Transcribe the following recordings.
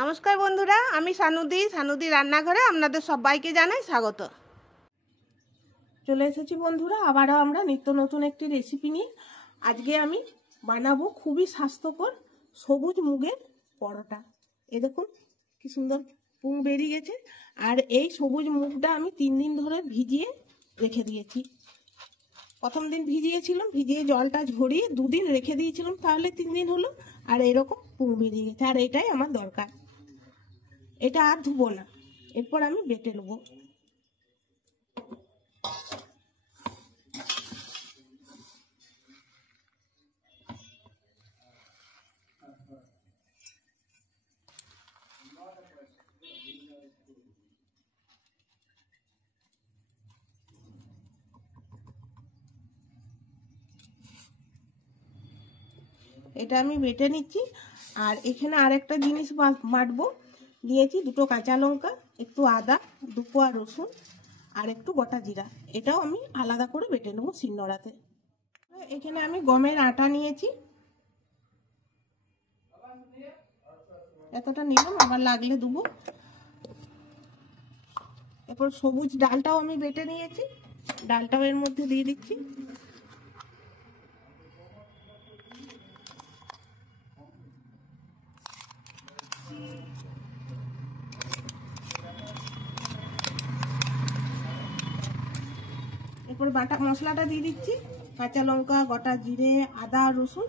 নমস্কার বন্ধুরা, আমি সানুদি রান্নাঘরে আপনাদের সবাইকে জানাই স্বাগত। চলে এসেছি বন্ধুরা, আবারও আমরা নিত্য নতুন একটি রেসিপি নিয়ে। আজকে আমি বানাবো খুবই স্বাস্থ্যকর সবুজ মুগের পরোটা। এই দেখুন কি সুন্দর পুং বেরিয়ে গেছে। আর এই সবুজ মুগটা আমি 3 দিন ধরে ভিজিয়ে রেখে দিয়েছি। প্রথম দিন ভিজিয়েছিলাম, ভিজিয়ে জলটা ঝরিয়ে 2 দিন রেখে দিয়েছিলাম, তাহলে 3 দিন হলো। আর এরকম পুং বেরিয়ে গেছে, আর এটাই আমার দরকার। এটা আর ধুবো না, এরপর আমি বেটে নেবো। এটা আমি বেটে নিচ্ছি। আর এখানে আরেকটা জিনিস বাটবো। নিয়েছি 2টো কাঁচা লঙ্কা, একটু আদা, 2 কোয়া রসুন আর একটু গোটা জিরা। এটাও আমি আলাদা করে বেটে নেবো শিলনোড়াতে। এখানে আমি গমের আটা নিয়েছি, এতটা নিলাম, আবার লাগলে দেবো। এরপর সবুজ ডালটাও আমি বেটে নিয়েছি, ডালটাও এর মধ্যে দিয়ে দিচ্ছি। এরপর বাটা মশলাটা দিয়ে দিচ্ছি, কাঁচা লঙ্কা, গোটা জিরে, আদা, রসুন।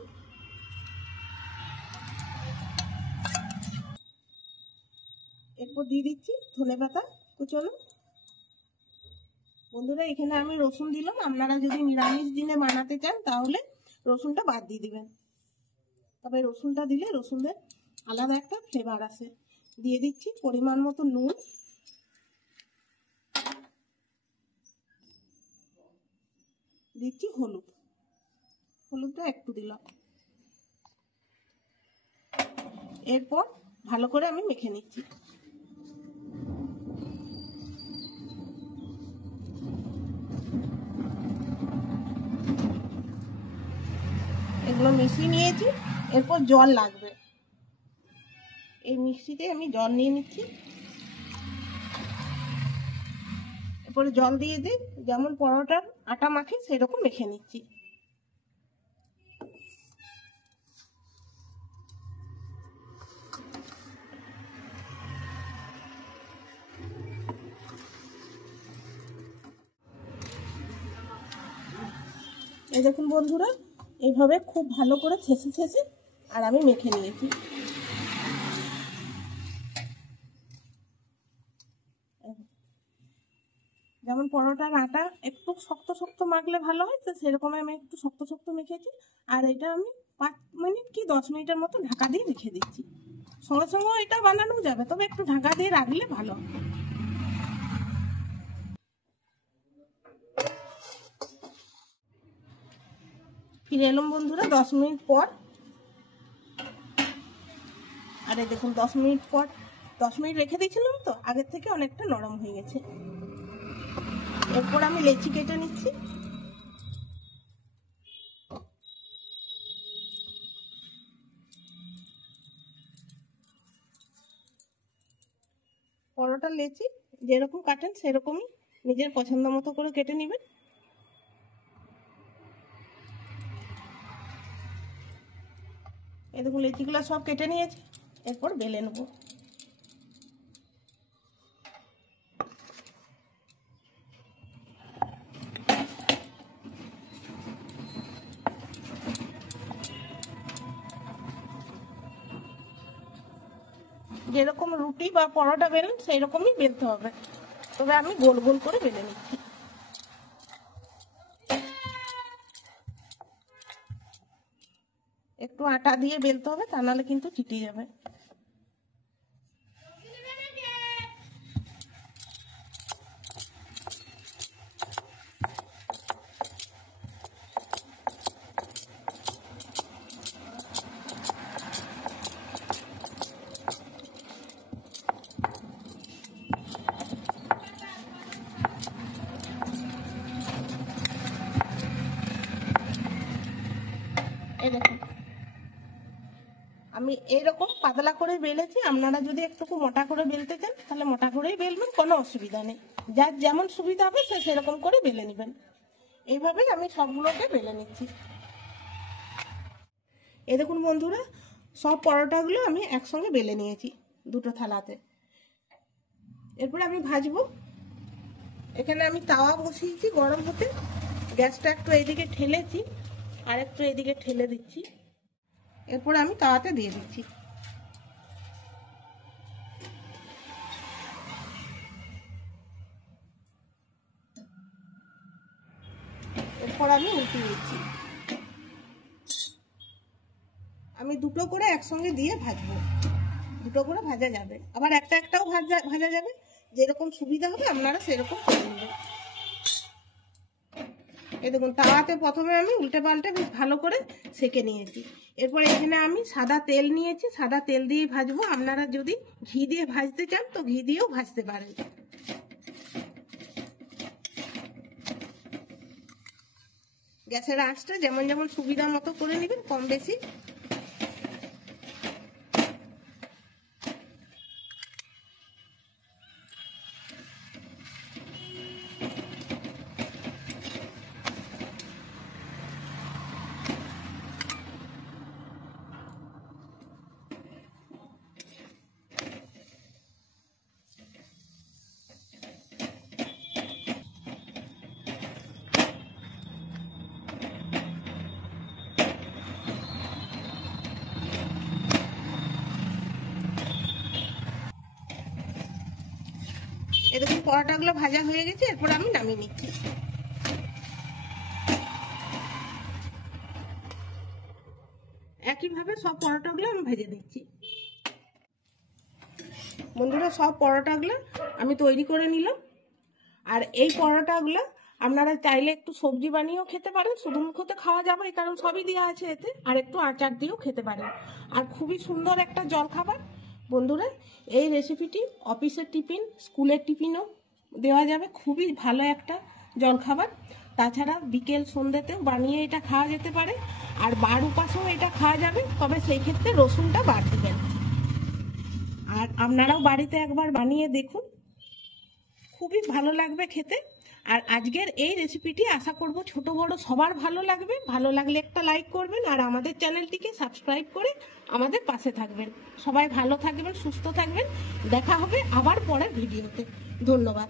এরপর দিয়ে দিচ্ছি ধনেপাতা কুচনো। বন্ধুরা, এখানে আমি রসুন দিলাম, আপনারা যদি নিরামিষ দিনে বানাতে চান তাহলে রসুনটা বাদ দিয়ে দিবেন। তবে রসুনটা দিলে রসুনের আলাদা একটা ফ্লেভার আসে। দিয়ে দিচ্ছি পরিমাণ মতো নুন, দিচ্ছি হলুদ, হলুদটা একটু দিলাম। এরপর ভালো করে আমি মেখে নিচ্ছি। এগুলো মিশিয়ে নিয়েছি, এরপর জল লাগবে। এই মিক্সিতে আমি জল নিয়ে নিচ্ছি। এরপরে জল দিয়ে দিই, যেমন পরোটার আটা মাখি সেরকম মেখে নিচ্ছি। এই দেখুন বন্ধুরা, এইভাবে খুব ভালো করে ছেঁচে আর আমি মেখে নিয়েছি। যেমন পরোটার আটা একটু শক্ত শক্ত মাখলে ভালো হয়, তো সেরকম আমি একটু শক্ত শক্ত মেখেছি। আর এটা আমি 5 মিনিট কি 10 মিনিটের মতো ঢাকা দিয়ে রেখে দিচ্ছি। সঙ্গে সঙ্গে এটা বানানো যাবে, তবে একটু ঢাকা দিয়ে রাখলে ভালো। ফিরে এলাম বন্ধুরা 10 মিনিট পর। আরে দেখুন 10 মিনিট পর, 10 মিনিট রেখে দিয়েছিলাম তো, আগের থেকে অনেকটা নরম হয়ে গেছে। এরপর আমি লেচি কেটে নিচ্ছি। পরোটা লেচি যেরকম কাটেন সেরকমই নিজের পছন্দ মতো করে কেটে নেবেন। এই দেখুন লেচিগুলো সব কেটে নিয়েছি, এরপর বেলে নেব। যেরকম রুটি বা পরোটা বেলেন সেই রকমই বেলতে হবে, তবে আমি গোল গোল করে বেলে নিচ্ছি। একটু আটা দিয়ে বেলতে হবে, তা নাহলে কিন্তু চিটে যাবে। এই দেখুন আমি এরকম পাতলা করে বেলেছি, আপনারা যদি একটু মোটা করে বেলতে চান তাহলে মোটা করেই বেলবেন, কোনো অসুবিধা নেই। যার যেমন সুবিধা হবে সে সেরকম করে বেলে নেবেন। এইভাবেই আমি সবগুলোকে বেলে নিচ্ছি। এই দেখুন বন্ধুরা, সব পরোটাগুলো আমি একসঙ্গে বেলে নিয়েছি দুটো থালাতে। এরপর আমি ভাজবো। এখানে আমি তাওয়া বসিয়েছি গরম হতে, গ্যাসটা একটু এইদিকে ঠেলেছি আর একটু এইদিকে ঠেলে দিচ্ছি। এরপর আমি তাওয়াতে দিয়ে দিচ্ছি। এরপর আমি উল্টিয়ে দিচ্ছি। আমি দুটো করে একসঙ্গে দিয়ে ভাজবো, দুটো করে ভাজা যাবে, আবার একটা একটাও ভাজা যাবে, যেরকম সুবিধা হবে আপনারা সেরকম করে নেবেন। এই দেখুন তাওয়াতে প্রথমে আমি উল্টে পাল্টে বেশ ভালো করে সেঁকে নিয়েছি। এরপর এখানে আমি সাদা তেল নিয়েছি, সাদা তেল দিয়ে ভাজবো। আপনারা যদি ঘি দিয়ে ভাজতে চান তো ঘি দিয়েও ভাজতে পারেন। গ্যাসের আঁচটা যেমন যেমন সুবিধা মতো করে নেবেন, কম বেশি। এই দেখুন পরোটাগুলো ভাজা হয়ে গেছে, এরপর আমি নামিয়ে নিচ্ছি। একইভাবে সব পরোটাগুলো আমি ভেজে দিচ্ছি। বন্ধুরা, সব পরোটাগুলো আমি তৈরি করে নিলাম। আর এই পরোটাগুলো আপনারা চাইলে একটু সবজি বানিয়েও খেতে পারেন, শুধু মুখোতে খাওয়া যাবে কারণ সবই দেওয়া আছে এতে, আর একটু আচার দিয়েও খেতে পারেন। আর খুবই সুন্দর একটা জলখাবার। বন্ধুরা, এই রেসিপিটি অফিসের টিফিন, স্কুলের টিফিনও দেওয়া যাবে, খুবই ভালো একটা জলখাবার। তাছাড়া বিকেল সন্ধ্যেতেও বানিয়ে এটা খাওয়া যেতে পারে, আর বার উপাসেও এটা খাওয়া যাবে, তবে সেই ক্ষেত্রে রসুনটা বাদ দিবেন। আর আপনারাও বাড়িতে একবার বানিয়ে দেখুন, খুবই ভালো লাগবে খেতে। আর আজকের এই রেসিপিটি আশা করব ছোট বড় সবার ভালো লাগবে। ভালো লাগলে একটা লাইক করবেন আর আমাদের চ্যানেলটিকে সাবস্ক্রাইব করে আমাদের পাশে থাকবেন। সবাই ভালো থাকবেন, সুস্থ থাকবেন। দেখা হবে আবার পরের ভিডিওতে। ধন্যবাদ।